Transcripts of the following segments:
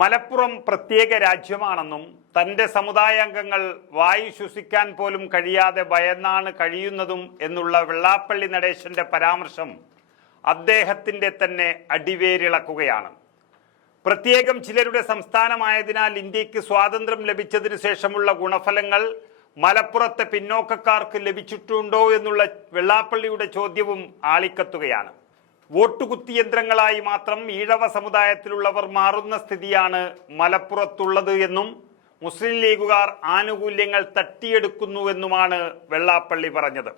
മലപ്പുറം പ്രത്യേക രാജ്യമാണെന്നും തന്റെ സമുദായാംഗങ്ങൾ വായു ശ്വസിക്കാൻ പോലും കഴിയാതെ ഭയന്നാണ് കഴിയുന്നതും എന്നുള്ള വെള്ളാപ്പള്ളി നടേശന്റെ പരാമർശം അദ്ദേഹത്തിന്റെ തന്നെ അടിവേരിളക്കുകയാണ്. പ്രത്യേകം ചിലരുടെ സംസ്ഥാനമായതിനാൽ ഇന്ത്യയ്ക്ക് സ്വാതന്ത്ര്യം ലഭിച്ചതിനു ശേഷമുള്ള ഗുണഫലങ്ങൾ മലപ്പുറത്തെ പിന്നോക്കക്കാർക്ക് ലഭിച്ചിട്ടുണ്ടോ എന്നുള്ള വെള്ളാപ്പള്ളിയുടെ ചോദ്യവും ആളിക്കത്തുകയാണ്. വോട്ടുകുത്തി യന്ത്രങ്ങളായി മാത്രം ഈഴവ സമുദായത്തിലുള്ളവർ മാറുന്ന സ്ഥിതിയാണ് മലപ്പുറത്തുള്ളത് എന്നും മുസ്ലിം ലീഗുകാർ ആനുകൂല്യങ്ങൾ തട്ടിയെടുക്കുന്നുവെന്നുമാണ് വെള്ളാപ്പള്ളി പറഞ്ഞത്.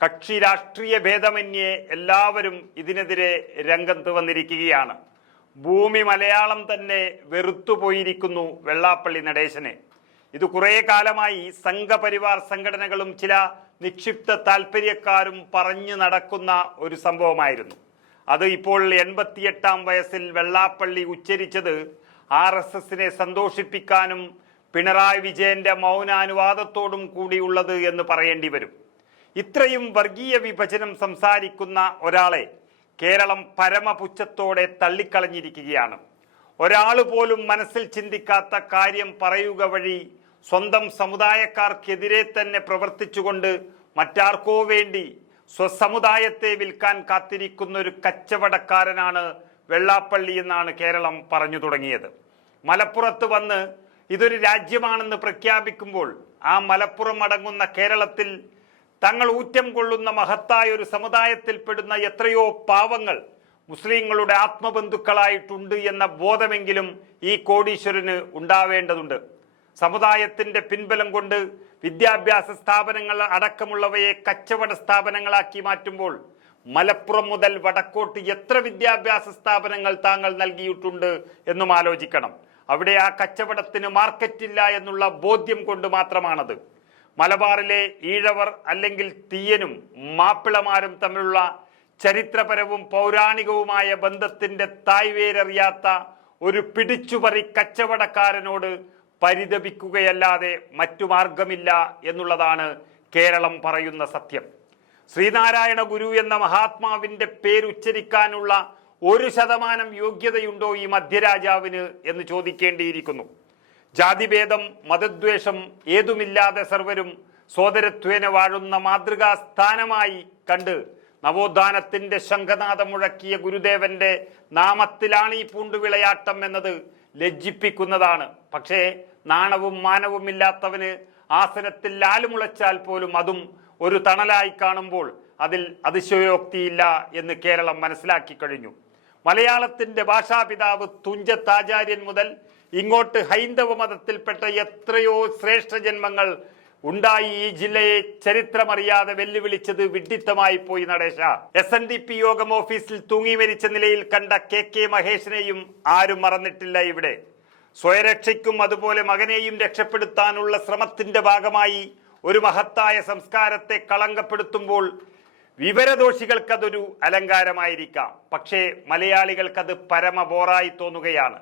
കക്ഷി രാഷ്ട്രീയ ഭേദമന്യേ എല്ലാവരും ഇതിനെതിരെ രംഗത്ത് വന്നിരിക്കുകയാണ്. ഭൂമി മലയാളം തന്നെ വെറുത്തുപോയിരിക്കുന്നു വെള്ളാപ്പള്ളി നടേശനെ. ഇത് കുറേ കാലമായി സംഘപരിവാർ സംഘടനകളും ചില നിക്ഷിപ്ത താല്പര്യക്കാരും പറഞ്ഞു നടക്കുന്ന ഒരു സംഭവമായിരുന്നു. അത് ഇപ്പോൾ എൺപത്തിയെട്ടാം വയസ്സിൽ വെള്ളാപ്പള്ളി ഉച്ചരിച്ചത് ആർ എസ് എസിനെ സന്തോഷിപ്പിക്കാനും പിണറായി വിജയന്റെ മൗനാനുവാദത്തോടും കൂടിയുള്ളത് എന്ന് പറയേണ്ടി വരും. ഇത്രയും വർഗീയ വിഭജനം സംസാരിക്കുന്ന ഒരാളെ കേരളം പരമപുച്ഛത്തോടെ തള്ളിക്കളഞ്ഞിരിക്കുകയാണ്. ഒരാൾ പോലും മനസ്സിൽ ചിന്തിക്കാത്ത കാര്യം പറയുക വഴി സ്വന്തം സമുദായക്കാർക്കെതിരെ തന്നെ പ്രവർത്തിച്ചുകൊണ്ട് മറ്റാർക്കോ വേണ്ടി സ്വസമുദായത്തെ വിൽക്കാൻ കാത്തിരിക്കുന്ന ഒരു കച്ചവടക്കാരനാണ് വെള്ളാപ്പള്ളി എന്നാണ് കേരളം പറഞ്ഞു തുടങ്ങിയത്. മലപ്പുറത്ത് വന്ന് ഇതൊരു രാജ്യമാണെന്ന് പ്രഖ്യാപിക്കുമ്പോൾ ആ മലപ്പുറം അടങ്ങുന്ന കേരളത്തിൽ തങ്ങൾ ഊറ്റം കൊള്ളുന്ന മഹത്തായ ഒരു സമുദായത്തിൽപ്പെടുന്ന എത്രയോ പാവങ്ങൾ മുസ്ലിങ്ങളുടെ ആത്മബന്ധുക്കളായിട്ടുണ്ട് എന്ന ബോധമെങ്കിലും ഈ കോടീശ്വരന് ഉണ്ടാവേണ്ടതുണ്ട്. സമുദായത്തിന്റെ പിൻബലം കൊണ്ട് വിദ്യാഭ്യാസ സ്ഥാപനങ്ങൾ അടക്കമുള്ളവയെ കച്ചവട സ്ഥാപനങ്ങളാക്കി മാറ്റുമ്പോൾ മലപ്പുറം മുതൽ വടക്കോട്ട് എത്ര വിദ്യാഭ്യാസ സ്ഥാപനങ്ങൾ താങ്കൾ നൽകിയിട്ടുണ്ട് എന്നും ആലോചിക്കണം. അവിടെ ആ കച്ചവടത്തിന് മാർക്കറ്റില്ല എന്നുള്ള ബോധ്യം കൊണ്ട് മാത്രമാണത്. മലബാറിലെ ഈഴവർ അല്ലെങ്കിൽ തീയനും മാപ്പിളമാരും തമ്മിലുള്ള ചരിത്രപരവും പൗരാണികവുമായ ബന്ധത്തിന്റെ തായ്വേരറിയാത്ത ഒരു പിടിച്ചുപറി കച്ചവടക്കാരനോട് പരിതപിക്കുകയല്ലാതെ മറ്റു മാർഗമില്ല എന്നുള്ളതാണ് കേരളം പറയുന്ന സത്യം. ശ്രീനാരായണ ഗുരു എന്ന മഹാത്മാവിന്റെ പേരുച്ചരിക്കാനുള്ള ഒരു ശതമാനം യോഗ്യതയുണ്ടോ ഈ മധ്യരാജാവിന് എന്ന് ചോദിക്കേണ്ടിയിരിക്കുന്നു. ജാതിഭേദം മതദ്വേഷം ഏതുമില്ലാതെ സർവരും സോദരത്വേന വാഴുന്ന മാതൃകാ സ്ഥാനമായി കണ്ട് നവോത്ഥാനത്തിന്റെ ശംഖനാഥം മുഴക്കിയ ഗുരുദേവന്റെ നാമത്തിലാണ് ഈ പൂണ്ടുവിളയാട്ടം എന്നത് ലജ്ജിപ്പിക്കുന്നതാണ്. പക്ഷേ നാണവും മാനവും ഇല്ലാത്തവന് ആസനത്തിൽ ലാലുമുളച്ചാൽ പോലും അതും ഒരു തണലായി കാണുമ്പോൾ അതിൽ അതിശയോക്തിയില്ല എന്ന് കേരളം മനസ്സിലാക്കി കഴിഞ്ഞു. മലയാളത്തിന്റെ ഭാഷാപിതാവ് തുഞ്ചത്താചാര്യൻ മുതൽ ഇങ്ങോട്ട് ഹൈന്ദവ മതത്തിൽപ്പെട്ട എത്രയോ ശ്രേഷ്ഠ ജന്മങ്ങൾ ഉണ്ടായി ഈ ജില്ലയെ ചരിത്രമറിയാതെ വെല്ലുവിളിച്ചത് വിഡ്ഢിത്തമായി പോയി നടേശ. S N D P Yogam ഓഫീസിൽ തൂങ്ങി മരിച്ച നിലയിൽ കണ്ട കെ കെ മഹേഷിനെയും ആരും മറന്നിട്ടില്ല ഇവിടെ. സ്വയരക്ഷയ്ക്കും അതുപോലെ മകനെയും രക്ഷപ്പെടുത്താനുള്ള ശ്രമത്തിന്റെ ഭാഗമായി ഒരു മഹത്തായ സംസ്കാരത്തെ കളങ്കപ്പെടുത്തുമ്പോൾ വിവരദോഷികൾക്കതൊരു അലങ്കാരമായിരിക്കാം. പക്ഷേ മലയാളികൾക്കത് പരമ ബോറായി തോന്നുകയാണ്.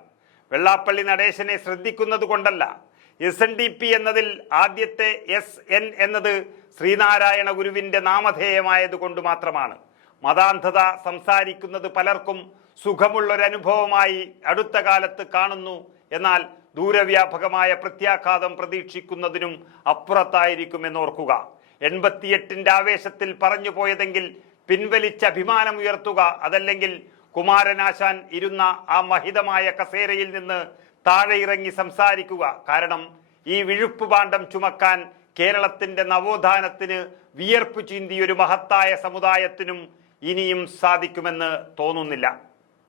വെള്ളാപ്പള്ളി നടേശനെ ശ്രദ്ധിക്കുന്നത് കൊണ്ടല്ല എസ് എൻ ഡി പി എന്നതിൽ ആദ്യത്തെ എസ് എൻ എന്നത് ശ്രീനാരായണ ഗുരുവിന്റെ നാമധേയമായത് കൊണ്ട് മാത്രമാണ്. മതാന്ധത സംസാരിക്കുന്നത് പലർക്കും സുഖമുള്ളൊരനുഭവമായി അടുത്ത കാലത്ത് കാണുന്നു എന്നാൽ ദൂരവ്യാപകമായ പ്രത്യാഘാതം പ്രതീക്ഷിക്കുന്നതിനും അപ്പുറത്തായിരിക്കുമെന്നോർക്കുക. എൺപത്തിയെട്ടിന്റെ ആവേശത്തിൽ പറഞ്ഞു പോയതെങ്കിൽ പിൻവലിച്ച അഭിമാനം ഉയർത്തുക അതല്ലെങ്കിൽ കുമാരനാശാൻ ഇരുന്ന ആ മഹിതമായ കസേരയിൽ നിന്ന് താഴെ ഇറങ്ങി സംസാരിക്കുക. കാരണം ഈ വിഴുപ്പ് പാണ്ഡം ചുമക്കാൻ കേരളത്തിന്റെ നവോത്ഥാനത്തിന് വിയർപ്പ് ചിന്തിയൊരു മഹത്തായ സമുദായത്തിനും ഇനിയും സാധിക്കുമെന്ന് തോന്നുന്നില്ല.